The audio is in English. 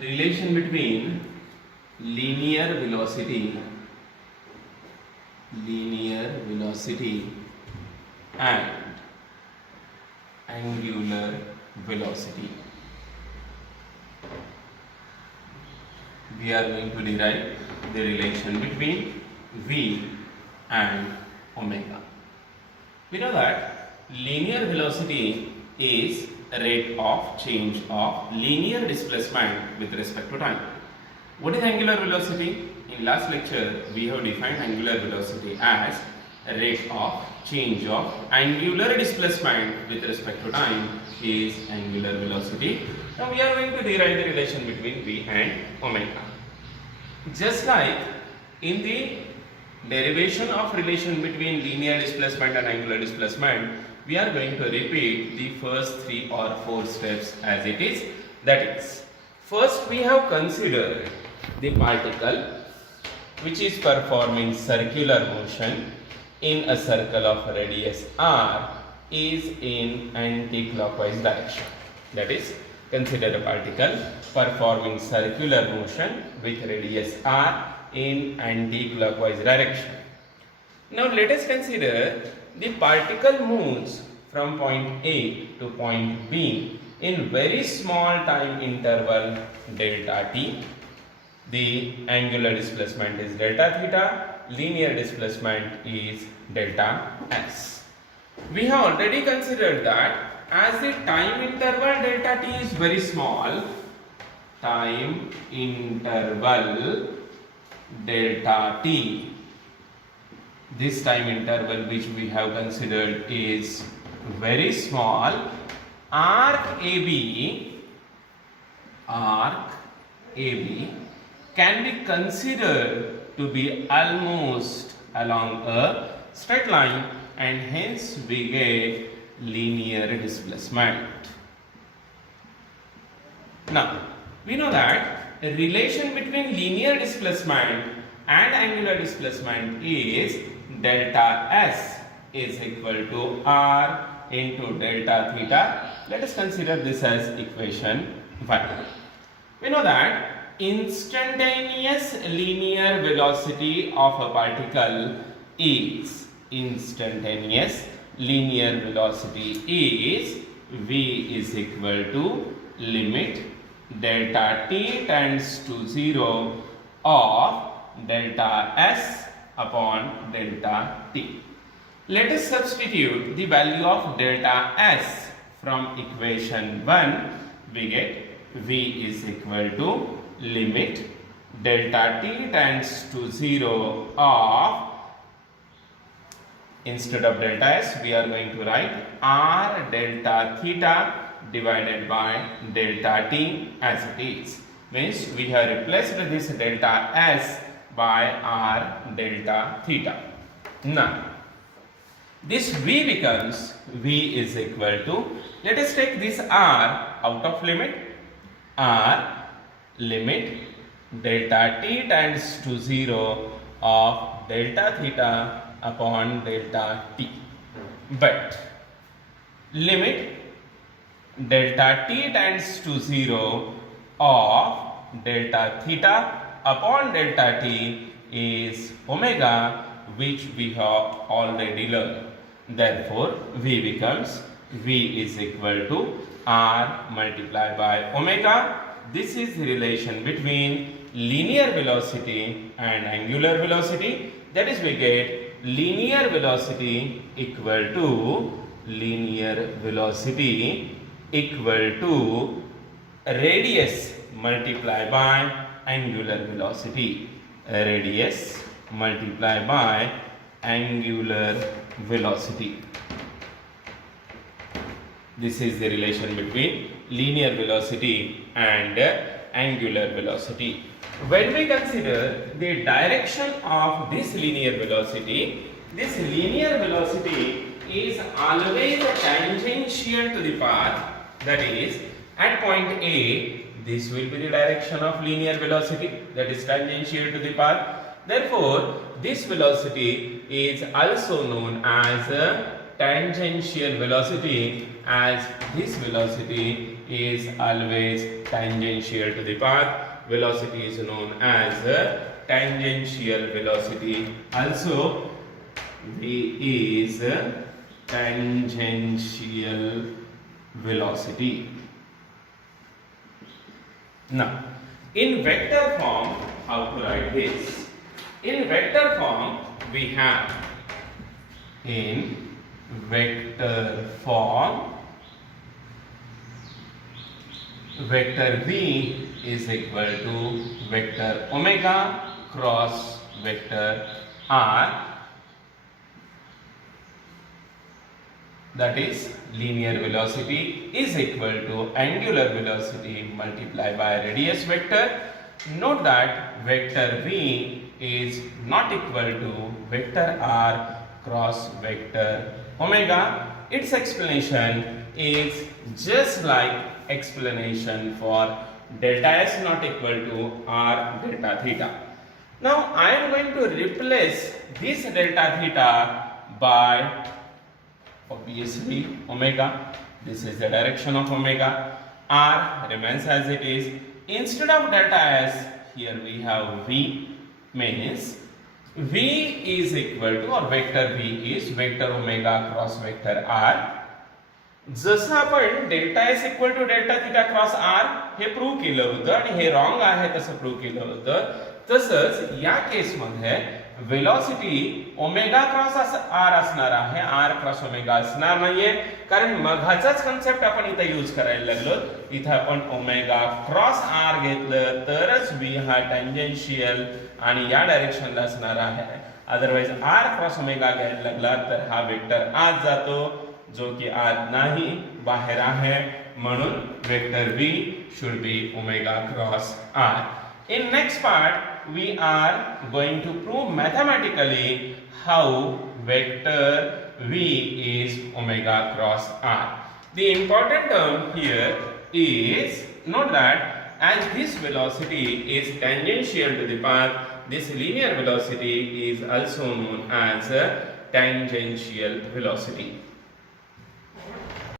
relation between linear velocity and angular velocity. We are going to derive the relation between v and omega. We know that linear velocity is rate of change of linear displacement with respect to time. What is angular velocity? In last lecture we have defined angular velocity as a rate of change of angular displacement with respect to time is angular velocity. Now we are going to derive the relation between v and omega. Just like in the derivation of relation between linear displacement and angular displacement, we are going to repeat the first 3 or 4 steps as it is. That is, first we have considered the particle which is performing circular motion in a circle of radius r is in anti-clockwise direction. That is, consider a particle performing circular motion with radius r in anti-clockwise direction. Now let us consider the particle moves from point A to point B in very small time interval delta t. The angular displacement is delta theta, linear displacement is delta s. We have already considered that as the time interval delta t is very small, time interval delta t, this time interval which we have considered is very small, arc AB can be considered to be almost along a straight line, and hence we get linear displacement. Now we know that a relation between linear displacement and angular displacement is delta s is equal to r into delta theta. Let us consider this as equation 1. We know that instantaneous linear velocity of a particle is v is equal to limit delta t tends to 0 of delta s upon delta t. Let us substitute the value of delta s from equation 1. We get v is equal to limit delta t tends to 0 of, instead of delta s we are going to write r delta theta divided by delta t as it is. Means we have replaced this delta s by r delta theta. Now this v becomes v is equal to, let us take this r out of limit, r limit delta t tends to 0 of delta theta upon delta t, but limit delta t tends to 0 of delta theta upon delta t is omega, which we have already learned. Therefore v becomes v is equal to r multiplied by omega. This is the relation between linear velocity and angular velocity. That is, we get linear velocity equal to radius multiplied by angular velocity. Radius multiplied by angular velocity. This is the relation between linear velocity and angular velocity. When we consider the direction of this linear velocity is always tangential to the path. That is, at point A, this will be the direction of linear velocity, that is tangential to the path. Therefore, this velocity is also known as a tangential velocity, as this velocity is always tangential to the path. Velocity is known as tangential velocity. Also, V is tangential velocity. Now, in vector form, how to write this? In vector form, we have in vector form, vector V is equal to vector omega cross vector R, that is linear velocity is equal to angular velocity multiplied by radius vector. Note that vector V is not equal to vector R cross vector omega. Its explanation is just like explanation for delta S not equal to R delta theta. Now I am going to replace this delta theta by obviously omega. This is the direction of omega. R remains as it is. Instead of delta S, here we have V, means V is equal to, or vector V is vector omega cross vector R. जसं आपण delta S equal to delta theta cross R हे prove केलं होतं आणि हे wrong आहे तसं prove केलं होतं, तसंच या केसमध्ये वेलोसिटी ओमेगा क्रॉस आर असणार आहे, आर क्रॉस ओमेगा असणार नाहीये, कारण मघाचाच कन्सेप्ट आपण इथे यूज करायला लागलो. इथे आपण ओमेगा क्रॉस आर घेतलं तरच बी हा टँजेन्शियल आणि या डायरेक्शनला असणार आहे. अदरवाइज आर क्रॉस ओमेगा घ्यायला लागला तर हा वेक्टर आत जातो, जो कि आज नाही, बाहेर आहे, म्हणून vector V should be omega cross R. In next part we are going to prove mathematically how vector V is omega cross R. The important term here is, note that as this velocity is tangential to the path, this linear velocity is also known as tangential velocity.